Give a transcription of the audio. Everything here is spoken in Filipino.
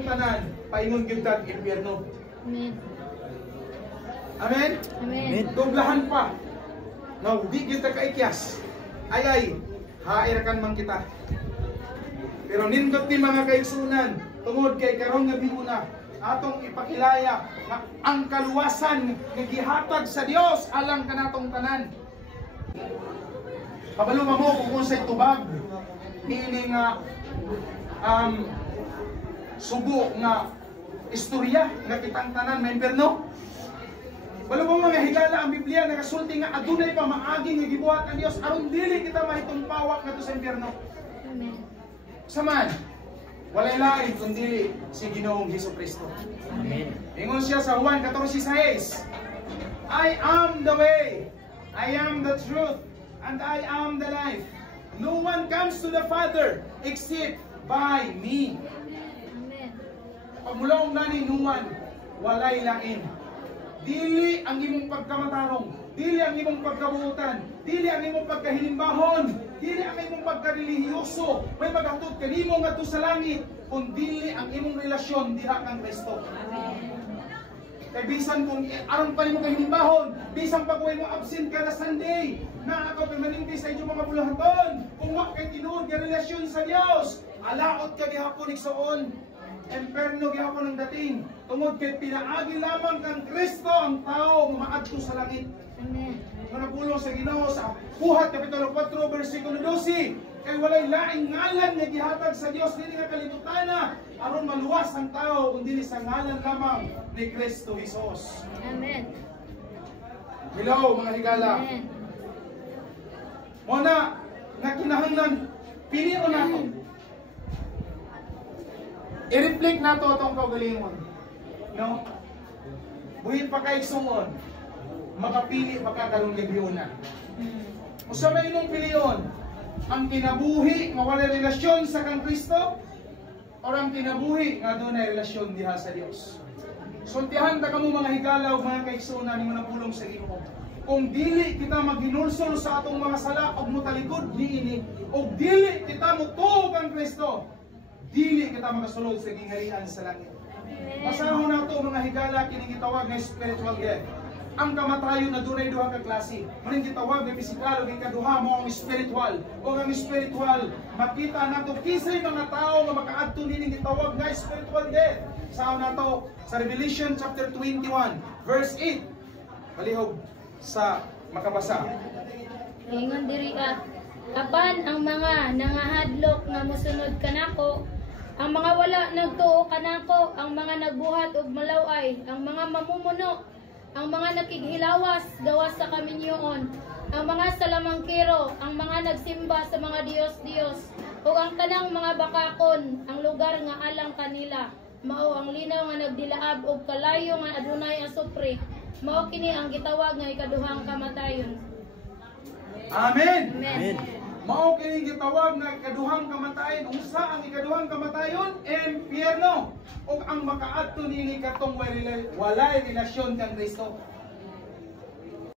atong tanan paingon gyud kag impyerno. Amen. Amen. Amen. Doblahan pa. Now, di kita kaikyas. Ay, hairakan man kita. Pero nindot ni mga kaigsunan, tungod kay karong gabi una, atong ipakilaya na ang kaluwasan nga gihatag sa Dios alang kanatong tanan. Kabalo mo kung unsay tubag ini nga sugo nga istorya nga kitang tanan may impierno. Wala mo mga higala ang Biblia nakasulti nga adunay pa maagi nga gibuhat ang Dios aron dili kita mahitong pawak ngadto sa impierno. Amen. Saman, walay lain kundi si Ginoong Hesukristo. Amen. Ingon siya sa Juan 14:6, I am the way, I am the truth, and I am the life. No one comes to the Father except by me. Amen. Pagmulaong gani numan, walay lain. Dili ang imong pagkamatarong, dili ang imong pagkabuutan, dili ang imong pagkahilimbahon, dili ang imong pagkarelihiyoso, may maghatod kanimo ngadto sa langit, kung dili ang imong relasyon diha kang Kristo. Kay bisan kung aron pa nimo kahilimbahon, bisan pag mo absent ka na Sunday, na ako permanente sa inyong mga bulahaton, kung wa kay tinuod nga relasyon sa Dios, alaot ka gihapon igsoon. Imperno gihapon ang dating. Tungod kay pinaagi lamang kang Kristo ang tao maadto sa langit. Amen. Managulong sa Ginoo sa Buhat kapitulo 4 bersikulo 12. Kay walay laing ngalan nga gihatag sa Dios dili nga kalibutan aron maluwas ang tao kun dili sa ngalan lamang ni Kristo Hesus. Amen. Hello mga higala. Amen. Muna nga kinahanglan pilion nato. I-reflect nato itong kaugalingon. No? Buhin pa kay sumon. Makapili pa ka karong gabiuna. Usa may imong pilion? Ang kinabuhi nga wala relasyon sa kang Kristo o ang kinabuhi nga dunay relasyon diha sa Dios? Sultihan ta kamo mga higala ug mga kaigsunan nimo nagpulong sa Ginoo. Kung dili kita maghinulsol sa atong mga sala ug motalikod niini ug dili kita motuog ang Kristo, dili kita makasulod sa gingharian sa langit. Basahon nato mga higala kining gitawag nga spiritual death. Ang kamatayon na dunay duha ka klase. Maning gitawag nga pisikal ug ikaduha mo ang spiritual. O ang spiritual makita nato kisay mga tao nga makaadto nining gitawag nga spiritual death. Basahon nato sa Revelation chapter 21 verse 8. Palihog sa makabasa. Ingon diri apan ang mga nangahadlok nga mosunod kanako, ang mga wala nagtuo kanako, ang mga nagbuhat og malaway, ang mga mamumuno, ang mga nakighilawas gawas sa kaminyoon, ang mga salamangkero, ang mga nagsimba sa mga Diyos-Diyos, ug ang tanang mga bakakon, ang lugar nga alang kanila, mao ang linaw nga nagdilaab og kalayo nga adunay asupre, mao kini ang gitawag nga ikaduhang kamatayon. Amen. Amen. Mao kining gitawag nga ikaduhang kamatayon. Unsa ang ikaduhang kamatayon? Impierno. Ug ang makaadto nini katong walay relasyon kang Kristo.